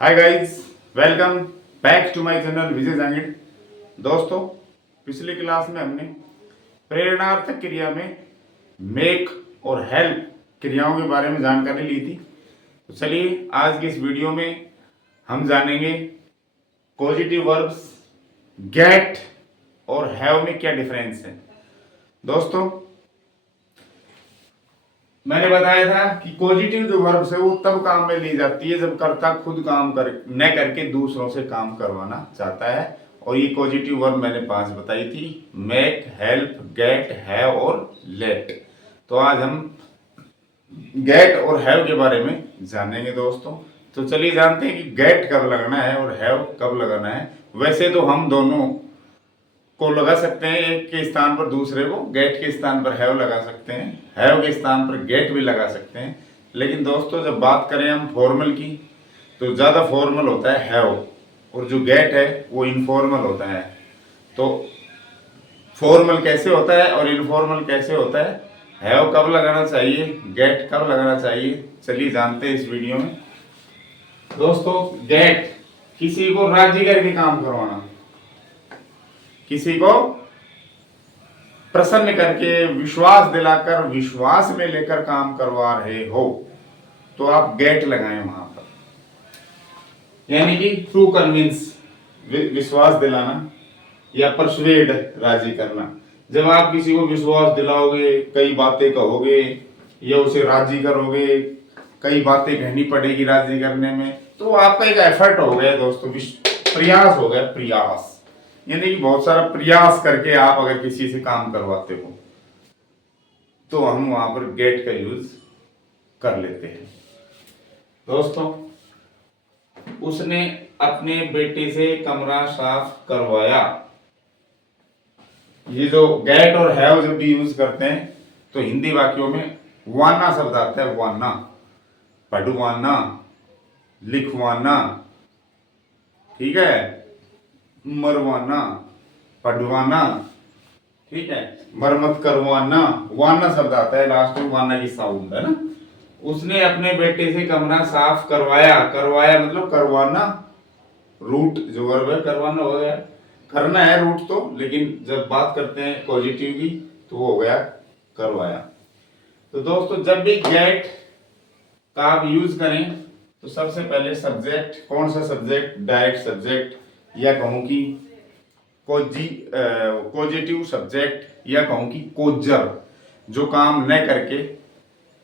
Hi guys, welcome back to my channel Vijay Jangid. दोस्तों, पिछली class में हमने प्रेरणार्थक क्रिया में मेक और हेल्प क्रियाओं के बारे में जानकारी ली थी। तो चलिए आज की इस वीडियो में हम जानेंगे पॉजिटिव वर्ब्स गेट और हैव में क्या डिफरेंस है। दोस्तों, मैंने बताया था कि पॉजिटिव जो वर्ब्स है वो तब काम में ली जाती है जब कर्ता खुद काम कर न करके दूसरों से काम करवाना चाहता है। और ये पॉजिटिव वर्ब मैंने 5 बताई थी, मेक, हेल्प, गेट, हैव और लेट। तो आज हम गेट और हैव के बारे में जानेंगे दोस्तों। तो चलिए जानते हैं कि गेट कब लगाना है और हैव कब लगाना है। वैसे तो हम दोनों को लगा सकते हैं, एक के स्थान पर दूसरे को, गेट के स्थान पर हैव लगा सकते हैं, हैव के स्थान पर गेट भी लगा सकते हैं। लेकिन दोस्तों जब बात करें हम फॉर्मल की तो ज़्यादा फॉर्मल होता है हैव, और जो गेट है वो इनफॉर्मल होता है। तो फॉर्मल कैसे होता है और इनफॉर्मल कैसे होता है, हैव कब लगाना चाहिए, गेट कब लगाना चाहिए, चलिए जानते हैं इस वीडियो में। दोस्तों, गेट किसी को राजी करके काम करवाना, किसी को प्रसन्न करके विश्वास दिलाकर विश्वास में लेकर काम करवा रहे हो तो आप गेट लगाएं वहां पर। यानी कि टू कन्विंस, विश्वास दिलाना या परसुएड, राजी करना। जब आप किसी को विश्वास दिलाओगे, कई बातें कहोगे या उसे राजी करोगे, कई बातें कहनी पड़ेगी राजी करने में, तो आपका एक एफर्ट हो गया दोस्तों, प्रयास हो गया, प्रयास। यानी कि बहुत सारा प्रयास करके आप अगर किसी से काम करवाते हो तो हम वहां पर गेट का यूज कर लेते हैं। दोस्तों, उसने अपने बेटे से कमरा साफ करवाया। ये जो गेट और हैव जब भी यूज करते हैं तो हिंदी वाक्यों में वाना शब्द आता है, वाना, पढ़वाना, लिखवाना, ठीक है, मरवाना, पढ़वाना, ठीक है, मरम्मत करवाना, वाना शब्द आता है, लास्ट में वाना की साउंड है ना। उसने अपने बेटे से कमरा साफ करवाया, करवाया मतलब करवाना, रूट जो वर्ब है करवाना हो गया, करना है रूट तो, लेकिन जब बात करते हैं पॉजिटिव की तो वो हो गया करवाया। तो दोस्तों, जब भी गेट का आप यूज करें तो सबसे पहले सब्जेक्ट, कौन सा सब्जेक्ट, डायरेक्ट सब्जेक्ट, या कहूं कि पॉजिटिव सब्जेक्ट, या कहूं कि कोजर, जो काम न करके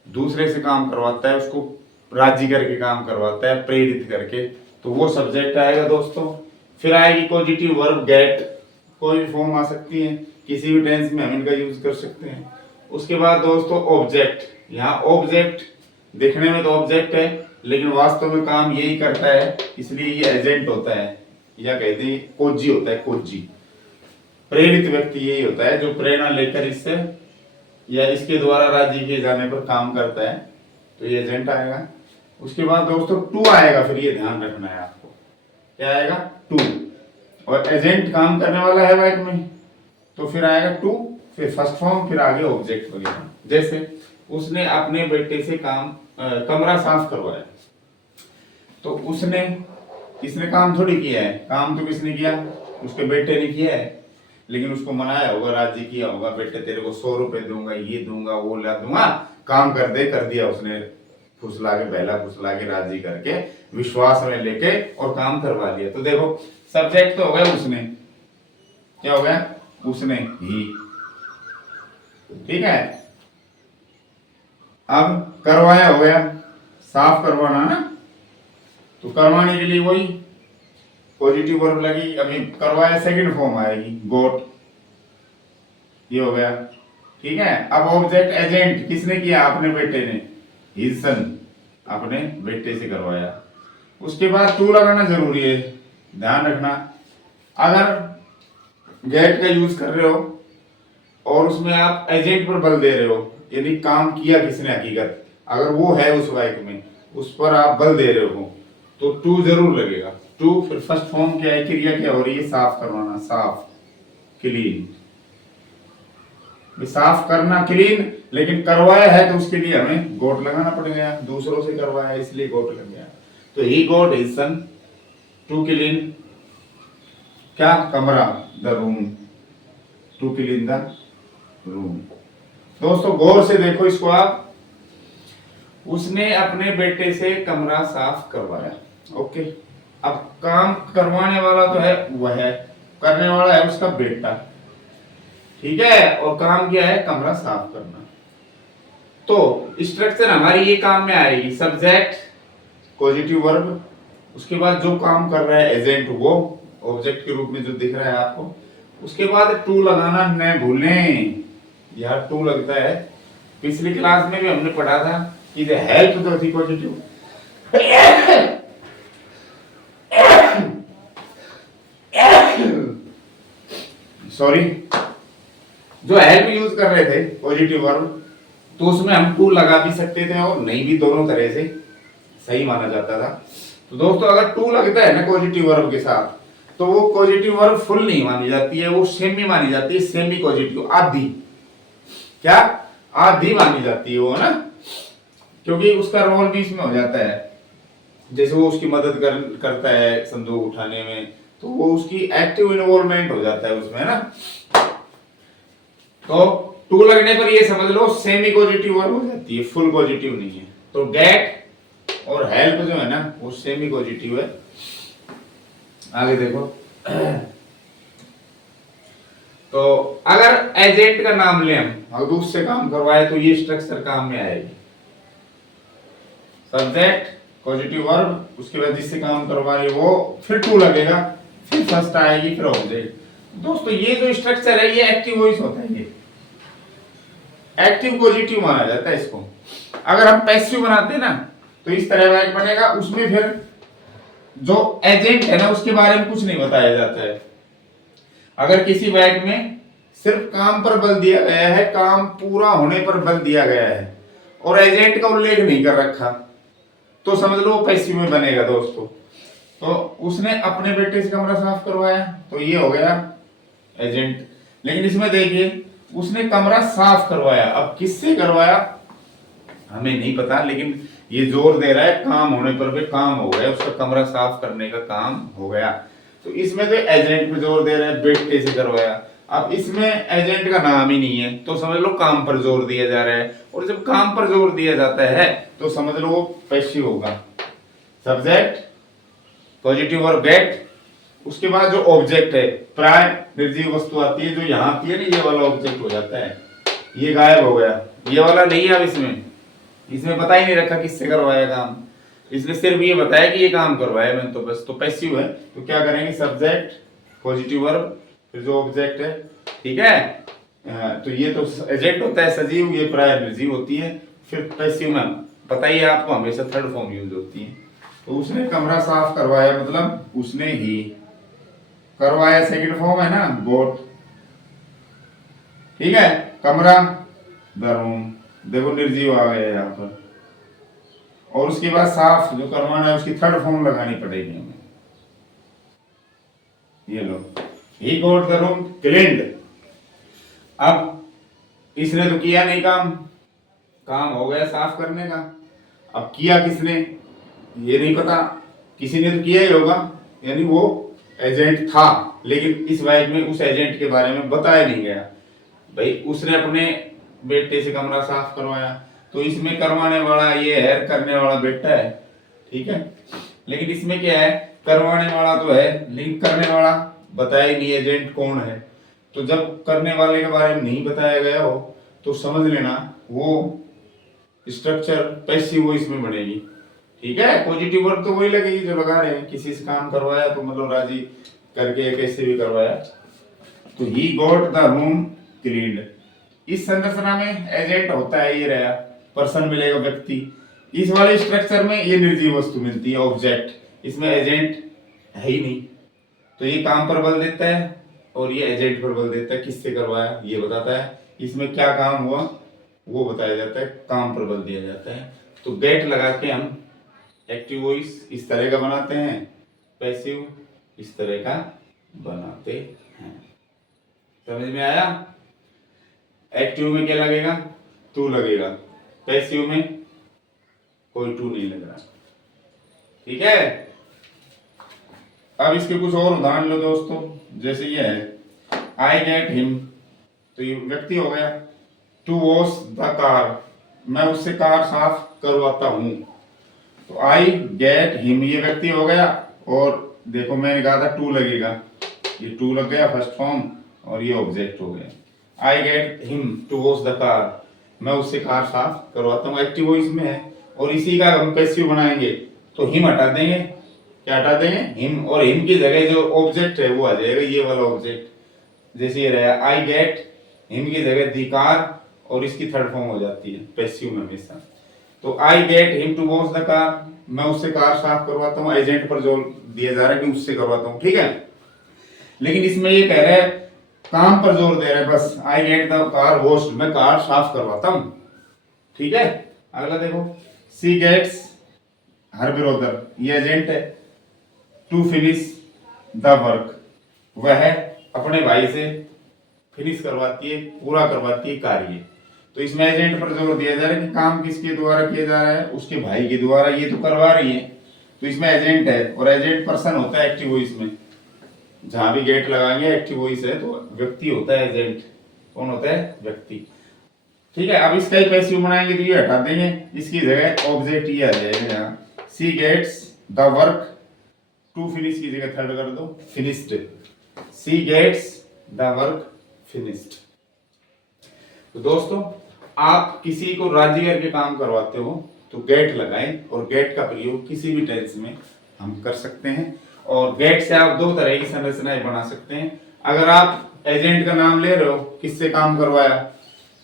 दूसरे से काम करवाता है, उसको राजी करके काम करवाता है, प्रेरित करके, तो वो सब्जेक्ट आएगा दोस्तों। फिर आएगी पॉजिटिव वर्ब गेट, कोई भी फॉर्म आ सकती है, किसी भी टेंस में हम इनका यूज कर सकते हैं। उसके बाद दोस्तों ऑब्जेक्ट, यहाँ ऑब्जेक्ट देखने में तो ऑब्जेक्ट है लेकिन वास्तव में काम यही करता है, इसलिए ये एजेंट होता है, या कहते हैं कोजी होता है, कोजी, प्रेरित व्यक्ति यही होता है जो प्रेरणा लेकर इससे या इसके द्वारा राजी किए जाने पर काम करता है, तो ये एजेंट आएगा। उसके बाद दोस्तों टू आएगा, फिर ये ध्यान रखना है आपको, क्या आएगा, टू, और एजेंट काम करने वाला है वाक्य में, तो फिर आएगा टू, फिर फर्स्ट फॉर्म, फिर आगे ऑब्जेक्ट वगैरह। जैसे उसने अपने बेटे से कमरा साफ करवाया, तो उसने, इसने काम थोड़ी किया है, काम तो किसने किया, उसके बेटे ने किया है, लेकिन उसको मनाया होगा, राजी किया होगा, बेटे तेरे को 100 रुपए दूंगा, ये दूंगा, वो ला दूंगा, काम कर दिया उसने, फुसला के, बहला फुसला के, राजी करके, विश्वास में लेके और काम करवा लिया। तो देखो सब्जेक्ट तो हो गया उसने, क्या हो गया, उसने ही, ठीक है। अब करवाया हो गया, साफ करवाना ना, तो करवाने के लिए वही पॉजिटिव वर्ब लगी, अभी करवाया सेकंड फॉर्म आएगी, गोट, ये हो गया, ठीक है। अब ऑब्जेक्ट एजेंट किसने किया, अपने बेटे ने, हिज सन, अपने बेटे से करवाया। उसके बाद टू लगाना जरूरी है, ध्यान रखना। अगर गेट का यूज कर रहे हो और उसमें आप एजेंट पर बल दे रहे हो, यानी काम किया किसने हकीकत, अगर वो है उस वाक्य में, उस पर आप बल दे रहे हो तो टू जरूर लगेगा। टू, फिर फर्स्ट फॉर्म क्या है, क्रिया क्या हो रही है, साफ करवाना, साफ, क्लीन, साफ करना, क्लीन, लेकिन करवाया है तो उसके लिए हमें गोट लगाना पड़ेगा, दूसरों से करवाया इसलिए गोट लग गया। तो he got his son to clean क्या कमरा the room, to clean the room. दोस्तों गौर से देखो इसको आप, उसने अपने बेटे से कमरा साफ करवाया। ओके, अब काम करवाने वाला तो है वह है, करने वाला है उसका बेटा, ठीक है, और काम क्या है, कमरा साफ करना। तो स्ट्रक्चर हमारी ये काम में आएगी, सब्जेक्ट पॉजिटिव वर्ब, उसके बाद जो काम कर रहा है एजेंट वो ऑब्जेक्ट के रूप में जो दिख रहा है आपको, उसके बाद टू लगाना न भूलें, यार टू लगता है। पिछली क्लास में भी हमने पढ़ा था कि हेल्प तो थी पॉजिटिव, सॉरी, जो हेल्प यूज कर रहे थे पॉजिटिव वर्ब, तो उसमें हम टू लगा भी सकते थे और नहीं भी, दोनों तरह से सही माना जाता था। तो दोस्तों अगर टू लगता है ना पॉजिटिव वर्ब के साथ, तो वो पॉजिटिव वर्ब फुल नहीं मानी जाती है, वो सेमी मानी जाती है, सेमी पॉजिटिव, आधी, क्या आधी मानी जाती है वो ना, क्योंकि उसका रोल भी इसमें हो जाता है, जैसे वो उसकी मदद करता है संदूक उठाने में, तो वो उसकी एक्टिव इन्वॉल्वमेंट हो जाता है उसमें ना। तो टू लगने पर ये समझ लो सेमी पॉजिटिव वर्ब हो जाती है, फुल पॉजिटिव नहीं है। तो गेट और हेल्प जो है ना वो सेमी पॉजिटिव है। आगे देखो, तो अगर एजेंट का नाम ले हम और उससे काम करवाए तो ये स्ट्रक्चर काम में आएगी, सब्जेक्ट पॉजिटिव वर्ब, उसके बाद जिससे काम करवा रहे वो, फिर टू लगेगा, फिर फर्स्ट आएगी, फिर ऑब्जेक्ट। दोस्तों ये जो स्ट्रक्चर है ये एक्टिव वॉइस होता है, ये एक्टिव पॉजिटिव माना जाता है इसको। अगर हम पैसिव बनाते हैं ना तो इस तरह का बनेगा, उसमें फिर जो एजेंट है ना उसके बारे में कुछ नहीं बताया जाता है। अगर किसी वाक्य में सिर्फ काम पर बल दिया गया है, काम पूरा होने पर बल दिया गया है और एजेंट का उल्लेख नहीं कर रखा, तो समझ लो वो पैसिव में बनेगा दोस्तों। तो उसने अपने बेटे से कमरा साफ करवाया, तो ये हो गया एजेंट। लेकिन इसमें देखिए उसने कमरा साफ करवाया, अब किससे करवाया हमें नहीं पता, लेकिन ये जोर दे रहा है काम होने पर भी काम हो गया, उसका कमरा साफ करने का काम हो गया। तो इसमें तो एजेंट पे जोर दे रहा है, बेटे से करवाया। अब इसमें एजेंट का नाम ही नहीं है, तो समझ लो काम पर जोर दिया जा रहा है, और जब काम पर जोर दिया जाता है तो समझ लो वो पैसिव होगा। सब्जेक्ट पॉजिटिव वर्ब गेट, उसके बाद जो ऑब्जेक्ट है प्राय निर्जीव वस्तु आती है, जो यहाँ आती है ना, ये वाला ऑब्जेक्ट हो जाता है, ये गायब हो गया, ये वाला नहीं है। अब इसमें पता ही नहीं रखा किससे करवाया काम, इसने सिर्फ ये बताया कि ये काम करवाया मैंने, तो बस, तो पैसिव है। तो क्या करेंगे, सब्जेक्ट पॉजिटिव वर्ब, फिर जो ऑब्जेक्ट है, ठीक है। तो ये तो एजेंट होता है सजीव, ये प्राय निर्जीव होती है। फिर पैसिव में पता ही है आपको हमेशा थर्ड फॉर्म यूज होती है। तो उसने कमरा साफ करवाया, मतलब उसने ही करवाया, सेकंड फॉर्म है ना गोट, ठीक है। कमरा द रूम, देखो निर्जीव आ गया यहाँ पर, और उसके बाद साफ जो करवाना है उसकी थर्ड फॉर्म लगानी पड़ेगी हमें। ये लो, he got the room cleaned. अब इसने तो किया नहीं काम, काम हो गया साफ करने का, अब किया किसने ये नहीं पता, किसी ने तो किया ही होगा, यानी वो एजेंट था, लेकिन इस वाक्य में उस एजेंट के बारे में बताया नहीं गया। भाई उसने अपने बेटे से कमरा साफ करवाया, तो इसमें करवाने वाला ये है, करने वाला बेटा है, ठीक है। लेकिन इसमें क्या है, करवाने वाला तो है लेकिन करने वाला बताया ही नहीं एजेंट कौन है। तो जब करने वाले के बारे में नहीं बताया गया हो तो समझ लेना वो स्ट्रक्चर पैसिव वॉइस में बनेगी, ठीक है। पॉजिटिव वर्ब तो वही लगेगी जो लगा रहे हैं, किसी से काम करवाया तो मतलब राजी करके कैसे भी करवाया। तो he got the room cleaned, इस संरचना में एजेंट होता है, ये रहा पर्सन मिलेगा व्यक्ति। इस वाले स्ट्रक्चर में ये निर्जीव वस्तु मिलती है ऑब्जेक्ट, इसमें एजेंट है ही नहीं, तो ये काम पर बल देता है और ये एजेंट पर बल देता है, किससे करवाया ये बताता है, इसमें क्या काम हुआ वो बताया जाता है, काम पर बल दिया जाता है। तो गेट लगा के हम एक्टिव वॉइस इस तरह का बनाते हैं, पैसिव इस तरह का बनाते हैं। समझ में आया? एक्टिव में क्या लगेगा, टू लगेगा, पैसिव में कोई टू नहीं लग रहा। ठीक है। अब इसके कुछ और उदाहरण लो दोस्तों, जैसे ये है आई गेट हिम, तो ये व्यक्ति हो गया। टू वॉश द कार, मैं उससे कार साफ करवाता हूं। तो आई गेट हिम ये व्यक्ति हो गया, और देखो मैंने कहा था टू लगेगा, ये टू लग गया फर्स्ट फॉर्म, और ये ऑब्जेक्ट हो गया। I get him to wash the car, मैं उससे कार साफ करवाता हूँ, एक्टिव वॉइस में है। और इसी का हम पैसिव बनाएंगे, तो हिम हटा देंगे, क्या हटा देंगे, हिम, और हिम की जगह जो ऑब्जेक्ट है वो आ जाएगा, ये वाला ऑब्जेक्ट। जैसे ये रहा आई गेट हिम की जगह दी कार, और इसकी थर्ड फॉर्म हो जाती है पैसिव में हमेशा। तो I get him to wash the car, मैं उससे कार साफ करवाता हूँ, एजेंट पर जोर दिया जा रहा है कि उससे करवाता हूँ, ठीक है। लेकिन इसमें ये कह रहा है काम पर जोर दे रहा है, बस I get the car washed, मैं कार साफ करवाता हूँ, ठीक है। अगला देखो, सी गेट्स हर ब्रदर, ये एजेंट है, टू फिनिश द वर्क, वह अपने भाई से फिनिश करवाती है, पूरा करवाती है कार्य। तो इसमें एजेंट पर जोर दिया जा रहा है कि काम किसके द्वारा किया जा रहा है, उसके भाई के द्वारा, ये तो करवा रही है। तो इसमें एजेंट है, और एजेंट पर्सन होता है एक्टिव वॉइस में, जहां भी गेट लगाएंगे एक्टिव वॉइस है तो व्यक्ति होता है एजेंट। कौन होता है, व्यक्ति, ठीक है। अब इसका ही पैसिव बनाएंगे तो ये हटा देंगे, इसकी जगह ऑब्जेक्ट ये आ जाएगा यहाँ, she gets the work, to finish की जगह थर्ड कर दो finished, she gets the work finished. तो दोस्तों आप किसी को राजी करके काम करवाते हो तो गेट लगाएं, और गेट का प्रयोग किसी भी टेंस में हम कर सकते हैं। और गेट से आप दो तरह की संरचनाएं बना सकते हैं। अगर आप एजेंट का नाम ले रहे हो, किससे काम करवाया,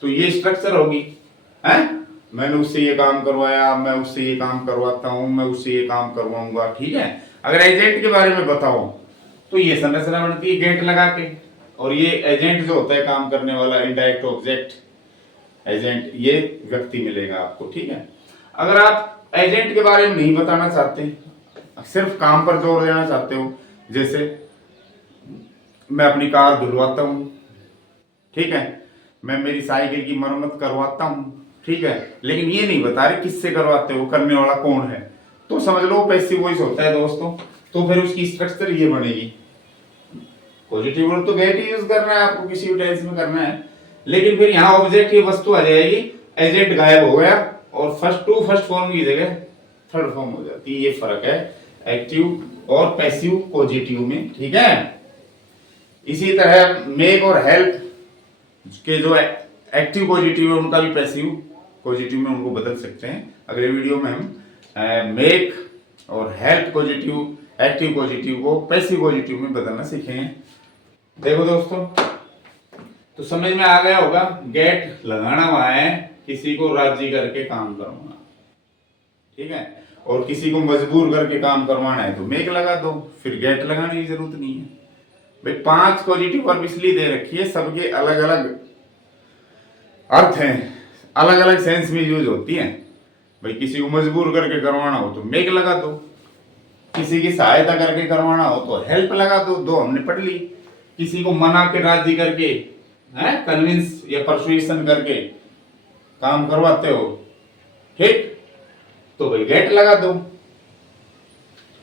तो ये स्ट्रक्चर होगी, है, मैंने उससे ये काम करवाया, मैं उससे ये काम करवाता हूं, मैं उससे ये काम करवाऊंगा, ठीक है। अगर एजेंट के बारे में बताओ तो ये संरचना बनती है गेट लगा के, और ये एजेंट जो होता है काम करने वाला, इनडायरेक्ट ऑब्जेक्ट एजेंट, ये व्यक्ति मिलेगा आपको, ठीक है। अगर आप एजेंट के बारे में नहीं बताना चाहते, सिर्फ काम पर जोर देना चाहते हो, जैसे मैं अपनी कार धुलवाता हूं, ठीक है, मैं मेरी साइकिल की मरम्मत करवाता हूं, ठीक है, लेकिन ये नहीं बता रहे किससे करवाते हो, करने वाला कौन है, तो समझ लो पैसिव वॉइस होता है दोस्तों। तो फिर उसकी स्ट्रक्चर ये बनेगी, पॉजिटिव वर्ब तो गेट ही यूज करना है आपको, किसी भी टेंस में करना है, लेकिन फिर यहाँ ऑब्जेक्ट की वस्तु आ जाएगी, एजेंट गायब हो गया, और फर्स्ट फॉर्म की जगह थर्ड फॉर्म हो जाती है। ये फर्क है एक्टिव और पैसिव पॉजिटिव में, ठीक है। इसी तरह मेक और हेल्प के जो एक्टिव पॉजिटिव है उनका भी पैसिव पॉजिटिव में उनको बदल सकते हैं। अगले वीडियो में हम मेक और हेल्प पॉजिटिव एक्टिव पॉजिटिव को पैसिव पॉजिटिव में बदलना सीखेंगे। देखो दोस्तों, तो समझ में आ गया होगा, गेट लगाना वहां है किसी को राजी करके काम करवाना, ठीक है, और किसी को मजबूर करके काम करवाना है तो मेक लगा दो, फिर गेट लगाने की जरूरत नहीं है। भाई 5 पॉजिटिव वर्ब इसलिए दे रखी है, सबके अलग अलग अर्थ हैं, अलग अलग सेंस में यूज होती हैं। भाई किसी को मजबूर करके करवाना हो तो मेक लगा दो, किसी की सहायता करके करवाना हो तो हेल्प लगा दो, दो हमने पढ़ ली। किसी को मना के राजी करके, है, कन्विंस या परसुएशन करके काम करवाते हो, ठीक, तो भाई गेट लगा दो।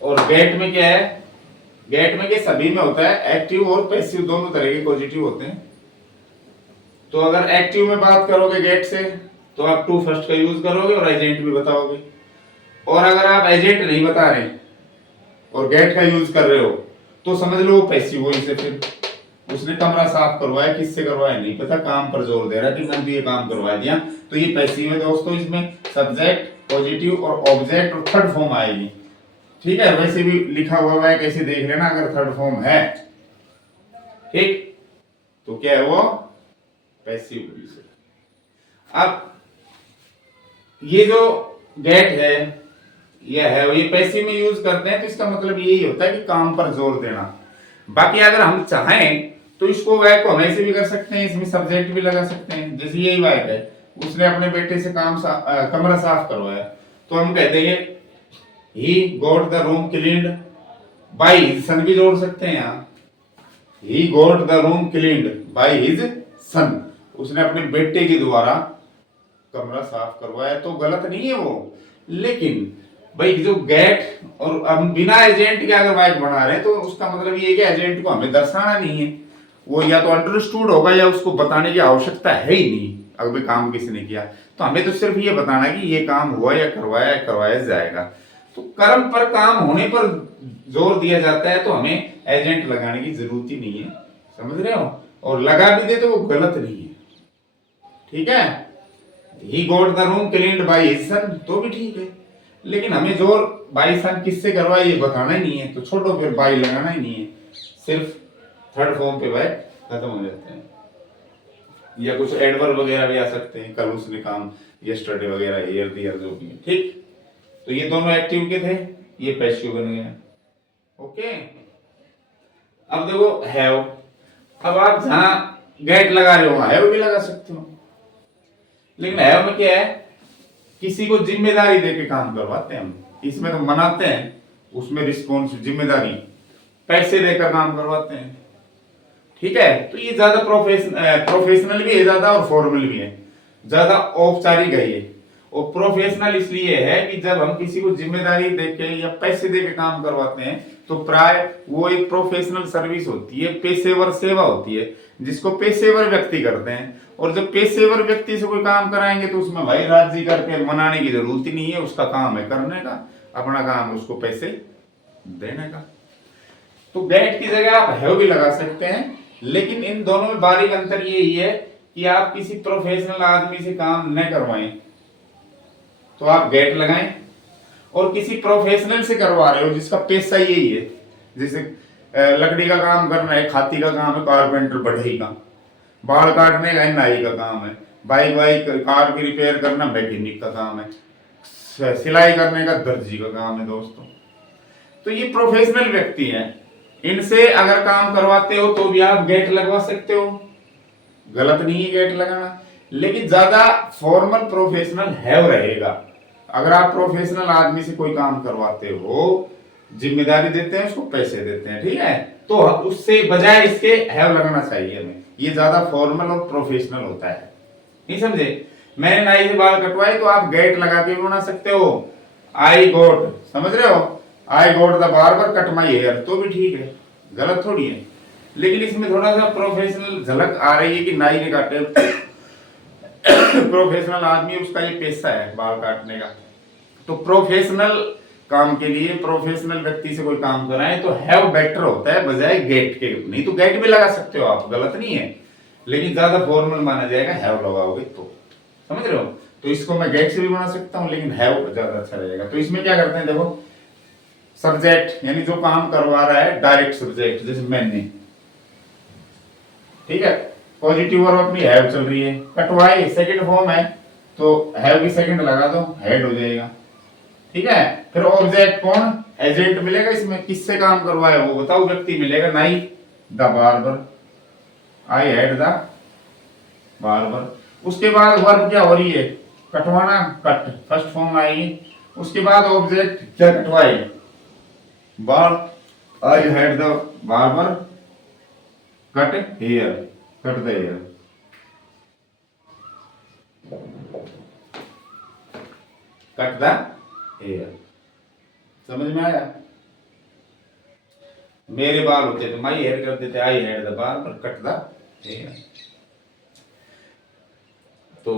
और गेट में क्या है, गेट में के सभी में होता है एक्टिव और पैसिव, दोनों तरह के पॉजिटिव होते हैं। तो अगर एक्टिव में बात करोगे गेट से तो आप टू फर्स्ट का यूज करोगे और एजेंट भी बताओगे, और अगर आप एजेंट नहीं बता रहे और गेट का यूज कर रहे हो तो समझ लो पैसिव वॉइस है। फिर उसने कमरा साफ करवाया, किससे करवाया नहीं पता, काम पर जोर दे रहा है कि मैंने ये काम करवा दिया, तो ये पैसिव है दोस्तों। इसमें सब्जेक्ट, पॉजिटिव और ऑब्जेक्ट और थर्ड फॉर्म आएगी, ठीक है। वैसे भी लिखा हुआ है, कैसे देख लेना, अगर थर्ड फॉर्म है, ठीक, तो क्या है वो पैसिव वॉइस है। अब ये जो गेट है, ये पैसिव में यूज करते हैं, तो इसका मतलब यही होता है कि काम पर जोर देना। बाकी अगर हम चाहें तो इसको वह को हम ऐसे भी कर सकते हैं, इसमें सब्जेक्ट भी लगा सकते हैं। जैसे यही बात है, उसने अपने बेटे से कमरा साफ करवाया, तो हम कहते हैं ही got the room cleaned by his son, भी जोड़ सकते हैं यहाँ, ही got the room cleaned by his son, उसने अपने बेटे के द्वारा कमरा साफ करवाया, तो गलत नहीं है वो। लेकिन भाई जो गेट और हम बिना एजेंट के अगर बाइक बना रहे हैं तो उसका मतलब ये है कि एजेंट को हमें दर्शाना नहीं है, वो या तो अंडरस्टूड होगा या उसको बताने की आवश्यकता है ही नहीं। अगर काम किसी ने किया तो हमें तो सिर्फ ये बताना कि ये काम हुआ या करवाया जाएगा। तो कर्म पर काम होने पर जोर दिया जाता है, तो हमें एजेंट लगाने की जरूरत ही नहीं है, समझ रहे हो। और लगा भी दे तो वो गलत नहीं है, ठीक है। ही got the room cleaned by his son तो भी ठीक है, लेकिन हमें जोर बाई सन किससे करवाए ये बताना ही नहीं है, तो छोड़ो फिर बाई लगाना ही नहीं है, सिर्फ थर्ड फॉर्म पे बाय खत्म हो जाते हैं। या कुछ एडवर्ब वगैरह भी आ सकते हैं, कल उसने काम, यस्टरडे वगैरह, हियर दियर जो भी है, ठीक। तो ये दोनों एक्टिव के थे, ये पैसिव बन गया। ओके, अब देखो हैव। अब आप जहां गेट लगा रहे हो वहां हैव भी लगा सकते हो, लेकिन हैव में क्या है, किसी को जिम्मेदारी देके काम करवाते हैं हम। इसमें तो मनाते हैं, उसमें रिस्पॉन्स जिम्मेदारी पैसे देकर काम करवाते हैं, ठीक है। तो ये ज्यादा प्रोफेशनल भी है ज्यादा, और फॉर्मल भी है ज्यादा, औपचारिक है ये। और प्रोफेशनल इसलिए है कि जब हम किसी को जिम्मेदारी देके या पैसे देके काम करवाते हैं तो प्राय वो एक प्रोफेशनल सर्विस होती है, पेशेवर सेवा होती है, जिसको पेशेवर व्यक्ति करते हैं। और जब पेशेवर व्यक्ति से कोई काम कराएंगे तो उसमें भाई राजी करके मनाने की जरूरत ही नहीं है, उसका काम है करने का, अपना काम है उसको पैसे देने का। तो गेट की जगह आप हैव भी लगा सकते हैं, लेकिन इन दोनों में बारीक अंतर यही है कि आप किसी प्रोफेशनल आदमी से काम न करवाएं तो आप गेट लगाएं, और किसी प्रोफेशनल से करवा रहे हो जिसका पेशा यही है, जैसे लकड़ी का काम करना है, खाती का काम है कारपेंटर बढ़ई का, बाल काटने का नाई का काम है, बाइक कार की रिपेयर करना मैकेनिक का काम है, सिलाई करने का दर्जी का काम है दोस्तों। तो ये प्रोफेशनल व्यक्ति हैं, इनसे अगर काम करवाते हो तो भी आप गेट लगवा सकते हो, गलत नहीं है गेट लगाना, लेकिन ज्यादा फॉर्मल प्रोफेशनल हैव रहेगा। अगर आप प्रोफेशनल आदमी से कोई काम करवाते हो, जिम्मेदारी देते हैं, उसको पैसे देते हैं, ठीक है, तो उससे बजाय इसके हैव लगना चाहिए हमें, ये ज्यादा फॉर्मल और प्रोफेशनल होता है, नहीं समझे। मैंने नाई से बाल कटवाए तो आप गेट लगा के बना सकते हो, आई गोट, समझ रहे हो, I got the barber cut my hair, तो भी ठीक है, गलत थोड़ी है। लेकिन इसमें थोड़ा सा प्रोफेशनल झलक आ रही है कि नाई ने काटे प्रोफेशनल आदमी, उसका ये पेशा है बाल काटने का। तो प्रोफेशनल काम के लिए प्रोफेशनल व्यक्ति से कोई काम कराएं तो हैव बेटर होता है बजाय गेट के। नहीं तो गेट भी लगा सकते हो आप, गलत नहीं है, लेकिन ज्यादा फॉर्मल माना जाएगा हैव लगाओगे तो, समझ रहे हो। तो इसको मैं गेट से भी बना सकता हूं, लेकिन हैव ज्यादा अच्छा रहेगा। तो इसमें क्या करते हैं, देखो सब्जेक्ट यानी जो काम करवा रहा है डायरेक्ट सब्जेक्ट, जैसे मैंने, ठीक है, पॉजिटिव वर्ब अपनी हैव चल रही है, कटवाई सेकंड फॉर्म है तो हैव की सेकंड लगा दो, हेड हो जाएगा, ठीक है। फिर ऑब्जेक्ट कौन, एजेंट मिलेगा इसमें, किससे काम करवाया वो बताओ, व्यक्ति मिलेगा, नाई the barber, I had the barber. उसके बाद वर्ब क्या हो रही है, कटवाना, कट, फर्स्ट फॉर्म आएगी। उसके बाद ऑब्जेक्ट क्या कटवाए, बाल, I had the barber cut hair, cut the hair, cut the hair, समझ में आया। मेरे बाल होते तो माई हेयर कर देते, I had the barber cut the hair. तो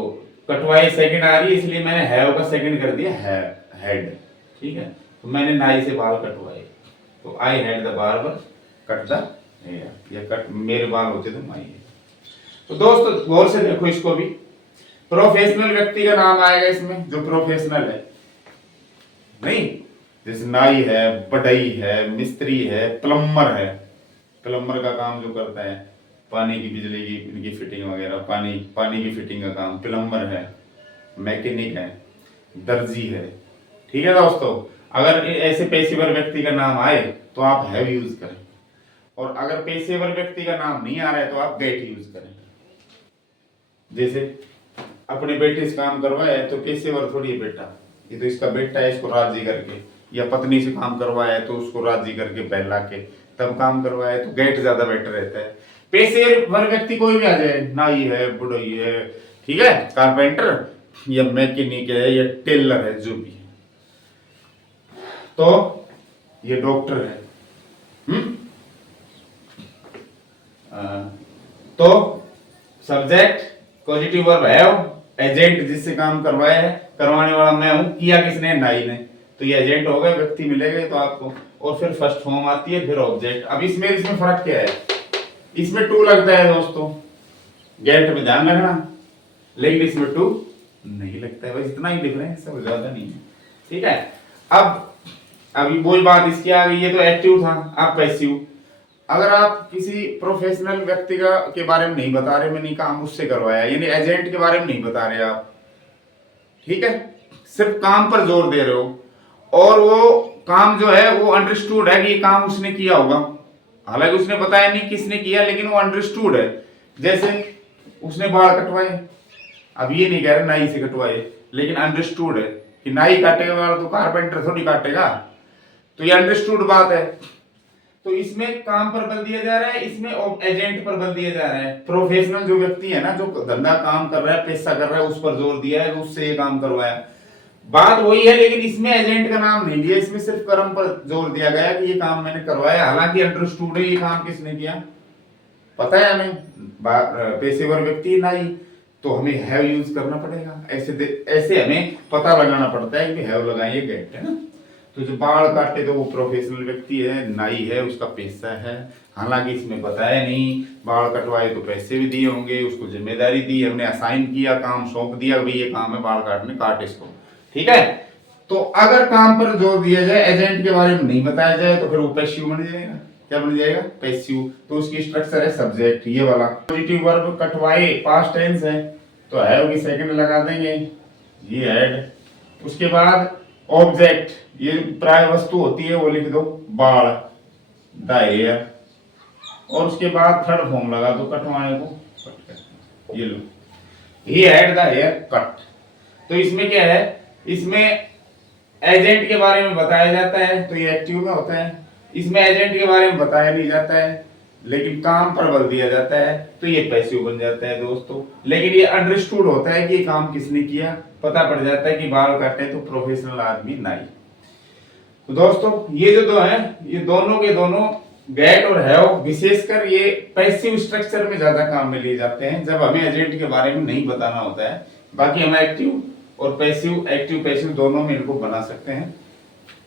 कटवाई सेकंड आ रही है इसलिए मैंने हैव का सेकंड कर दिया है हेड, ठीक है। तो मैंने नाई से बाल कटवाए तो I had the barber cut the hair, या कट मेरे बाल होते तो माई हेयर। तो दोस्तों गौर से देखो इसको भी, प्रोफेशनल व्यक्ति का नाम आएगा इसमें जो प्रोफेशनल है, नहीं जैसे नाई है, बढ़ई है, मिस्त्री है, प्लम्बर है, प्लम्बर का काम जो करता है पानी की बिजली की इनकी फिटिंग वगैरह, पानी की फिटिंग का काम प्लम्बर है, मैकेनिक है, दर्जी है, ठीक है दोस्तों। अगर ऐसे पेशेवर व्यक्ति का नाम आए तो आप हैव यूज करें, और अगर पेशेवर व्यक्ति का नाम नहीं आ रहा है तो आप गेट यूज करें। जैसे अपने बेटे से काम करवाया तो पेशेवर थोड़ी है बेटा, ये तो इसका बेटा है, इसको राजी करके, या पत्नी से काम करवाया है तो उसको राजी करके बहला के तब काम करवाया, तो गेट ज्यादा बेटर रहता है। पेशेवर व्यक्ति कोई भी आ जाए, नाई है, बुढ़ई है, ठीक है, कारपेंटर या मैकेनिक है या टेलर है, जो भी है, तो ये डॉक्टर है। तो सब्जेक्ट पॉजिटिव वर्ब है, एजेंट जिससे काम करवाया है, करवाने वाला मैं हूं, किया किसने, नाई ने। तो ये एजेंट हो गए, व्यक्ति मिलेगा तो आपको। और फिर फर्स्ट फॉर्म आती है, फिर ऑब्जेक्ट। अब इसमें फर्क क्या है, इसमें टू लगता है दोस्तों, गेट में ध्यान रखना, लेकिन इसमें टू नहीं लगता है, बस इतना ही डिफरेंस, सब ज्यादा नहीं है। ठीक है। अब अभी वही बात इसकी आ गई, है तो एक्टिव था, आप पैसिव। अगर आप किसी प्रोफेशनल व्यक्ति के बारे में नहीं बता रहे, मैंने काम उससे करवाया, यानी एजेंट के बारे में नहीं बता रहे आप, ठीक है, सिर्फ काम पर जोर दे रहे हो, और वो काम जो है वो अंडरस्टूड है कि ये काम उसने किया होगा, हालांकि उसने बताया नहीं किसने किया, लेकिन वो अंडरस्टूड है। जैसे उसने बाल कटवाए, अब ये नहीं कह रहे नाई से कटवाए, लेकिन अंडरस्टूड है कि नाई काटेगा बाल तो कारपेंटर थोड़ी काटेगा, तो ये अंडरस्टूड बात है। तो इसमें काम पर बल दिया जा रहा है, इसमें एजेंट पर बल दिया जा रहा है। प्रोफेशनल जो व्यक्ति है ना, जो धंधा काम कर रहा है, पैसा कर रहा है, उस पर जोर दिया है, उससे ये काम करवाया, बात वही है, लेकिन इसमें एजेंट का नाम नहीं लिया, इसमें सिर्फ कर्म पर जोर दिया गया कि ये काम मैंने करवाया, हालांकि अंडरस्टूड है ये काम किसने किया, पता है हमें, पेशेवर व्यक्ति नाई, तो हमें हैव यूज करना पड़ेगा, ऐसे हमें पता लगाना पड़ता है कि हैव लगाइए गेट, है ना। तो जो बाल काटे तो वो प्रोफेशनल व्यक्ति है, नाई है, उसका पैसा है, हालांकि इसमें बताया नहीं, बाल कटवाए तो पैसे भी दिए होंगे, उसको जिम्मेदारी दी, हमने असाइन किया, काम सौंप दिया, भाई ये काम है बाल काटने, काट इसको, ठीक है। तो अगर काम पर जोर दिया जाए, एजेंट के बारे में नहीं बताया जाए, तो फिर वो पैसिव बन जाएगा। क्या बन जाएगा, पैसिव। तो उसकी स्ट्रक्चर है सब्जेक्ट, ये वाला। पॉजिटिव वर्ब कटवाए पास्ट टेंस है, तो हैव की सेकंड लगा देंगे, ये ऐड। उसके बाद ऑब्जेक्ट, ये प्राय वस्तु होती है, वो लिख दो, बाल, द हेयर। और उसके बाद थर्ड फॉर्म लगा दो कटवाने को, ये लो, he had the hair cut. तो इसमें क्या है, इसमें एजेंट के बारे में बताया जाता है, तो ये एक्टिव में होता है। इसमें एजेंट के बारे में बताया नहीं जाता है, लेकिन काम पर बल दिया जाता है, तो ये पैसिव बन जाता है दोस्तों। लेकिन ये अंडरस्टूड होता है कि ये काम किसने किया, पता पड़ जाता है कि बाल काटे तो प्रोफेशनल आदमी नाई। तो दोस्तों ये जो दो हैं, ये दोनों के दोनों गेट और हैव, विशेषकर ये पैसिव स्ट्रक्चर में ज्यादा काम में लिए जाते हैं, जब हमें एजेंट के बारे में नहीं बताना होता है। बाकी हम एक्टिव और पैसिव, एक्टिव पैसिव दोनों में इनको बना सकते हैं।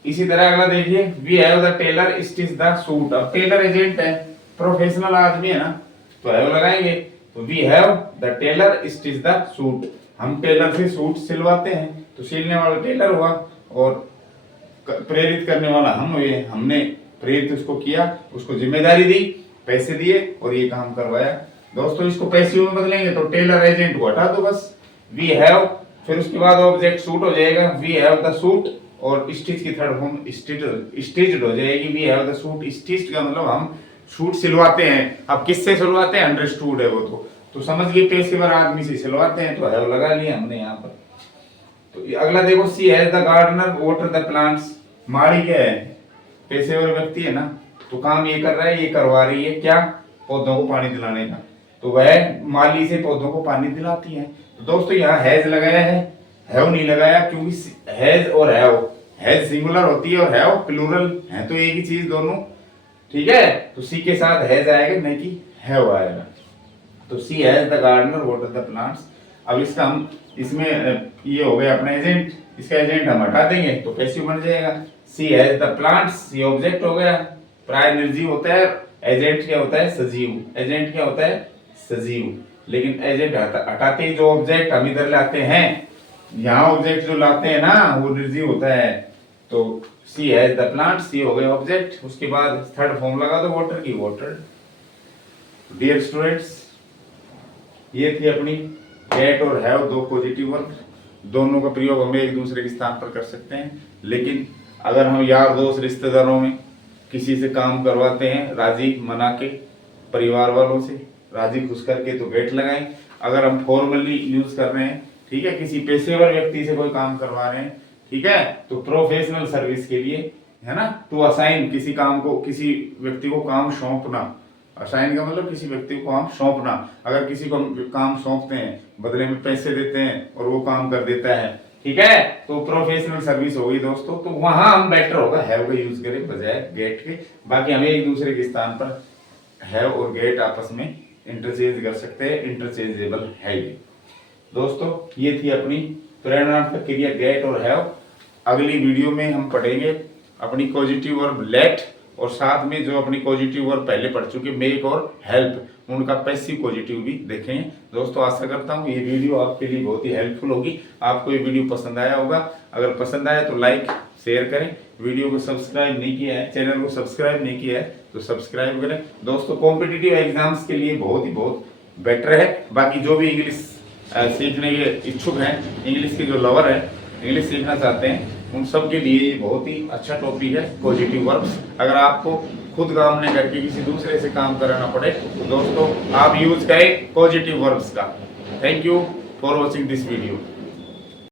इसी तरह अगला देखिए, we have the tailor stitch the suit. अब टेलर एजेंट है, प्रोफेशनल आदमी है ना, तो हैव लगाएंगे, तो we have the tailor stitch the suit. हम टेलर से सूट सिलवाते हैं, तो सिलने वाला टेलर हुआ और प्रेरित करने वाला हम हुए, हमने प्रेरित उसको किया, उसको जिम्मेदारी दी, पैसे दिए और ये काम करवाया। दोस्तों इसको पैसिव में बदलेंगे तो टेलर एजेंट को हटा दो बस, वी हैव, फिर उसके बाद ऑब्जेक्ट सूट हो जाएगा, वी हैव द सूट, और स्टिच की थर्ड फॉर्म स्टिच्ड हो जाएगी, we have the suit stitched का मतलब हम सूट सिलवाते हैं। अब किससे सिलवाते हैं, अंडरस्टूड है वो, तो समझ गए, पेशेवर आदमी से सिलवाते हैं, तो हैव लगा लिया हमने यहाँ पर। तो अगला देखो, she has the gardener water the plants. माली क्या है, पेशेवर व्यक्ति है ना, तो काम ये कर रहा है, ये करवा रही है क्या, पौधों को पानी दिलाने का, तो वह माली से पौधों को पानी दिलाती है। तो दोस्तों यहाँ हैज लगाया है, हैव नहीं लगाया, क्योंकि हैज और हैज सिंगुलर होती है और हैव प्लूरल है, तो एक ही चीज दोनों, ठीक है। तो सी के साथ हैज आएगा, नहीं कि हैव आएगा। तो she has the gardener water the plants. अब इसका हम इसमें ये हो गया अपना एजेंट, इसका एजेंट हम हटा देंगे तो पैसिव बन जाएगा। सी हैज द प्लांट्स, ये ऑब्जेक्ट हो गया, प्राय निर्जीव होता है, एजेंट क्या होता है, सजीव। एजेंट क्या होता है, सजीव। लेकिन एजेंट हटाते ही जो ऑब्जेक्ट हम इधर लाते हैं, यहाँ ऑब्जेक्ट जो लाते हैं ना, वो निर्जीव होता है। तो सी हैज द प्लांट्स, ये हो गए ऑब्जेक्ट। उसके बाद थर्ड फॉर्म लगा दो वाटर की, वाटर। डियर स्टूडेंट्स, ये थी अपनी गेट और हैव, दो पॉजिटिव वर्ब, दोनों का प्रयोग हम एक दूसरे के स्थान पर कर सकते हैं। लेकिन अगर हम यार दोस्त रिश्तेदारों में किसी से काम करवाते हैं, राजी मना के, परिवार वालों से राजी खुश करके, तो गेट लगाएं। अगर हम फॉर्मली यूज कर रहे हैं, ठीक है, किसी पेशेवर व्यक्ति से कोई काम करवा रहे हैं, ठीक है, तो प्रोफेशनल सर्विस के लिए, है ना, टू असाइन, किसी काम को, किसी व्यक्ति को काम सौंपना। असाइन का मतलब किसी व्यक्ति को काम सौंपना। अगर किसी को काम सौंपते हैं, बदले में पैसे देते हैं और वो काम कर देता है, ठीक है, तो प्रोफेशनल सर्विस होगी दोस्तों, तो वहां हम बेटर होगा हैव का यूज करें बजाय गेट के। बाकी हमें एक दूसरे के स्थान पर हैव और गेट आपस में इंटरचेंज कर सकते हैं, इंटरचेंजेबल है ये। दोस्तों ये थी अपनी प्रेरणार्थक क्रिया गेट और हैव। अगली वीडियो में हम पढ़ेंगे अपनी पॉजिटिव वर्ब लेट, और साथ में जो अपनी पॉजिटिव वर्ब पहले पढ़ चुके मेक और हेल्प, उनका पैसिव पॉजिटिव भी देखेंगे। दोस्तों आशा करता हूँ ये वीडियो आपके लिए बहुत ही हेल्पफुल होगी, आपको ये वीडियो पसंद आया होगा। अगर पसंद आया तो लाइक शेयर करें, वीडियो को सब्सक्राइब नहीं किया है, चैनल को सब्सक्राइब नहीं किया है तो सब्सक्राइब करें। दोस्तों कॉम्पिटिटिव एग्जाम्स के लिए बहुत बेटर है। बाकी जो भी इंग्लिश सीखने के इच्छुक हैं, इंग्लिश के जो लवर हैं, इंग्लिश सीखना चाहते हैं, उन सब के लिए ये बहुत ही अच्छा टॉपिक है पॉजिटिव वर्ब्स। अगर आपको खुद काम नहीं करके किसी दूसरे से काम कराना पड़े तो दोस्तों आप यूज करें पॉजिटिव वर्ब्स का। Thank you for watching this video.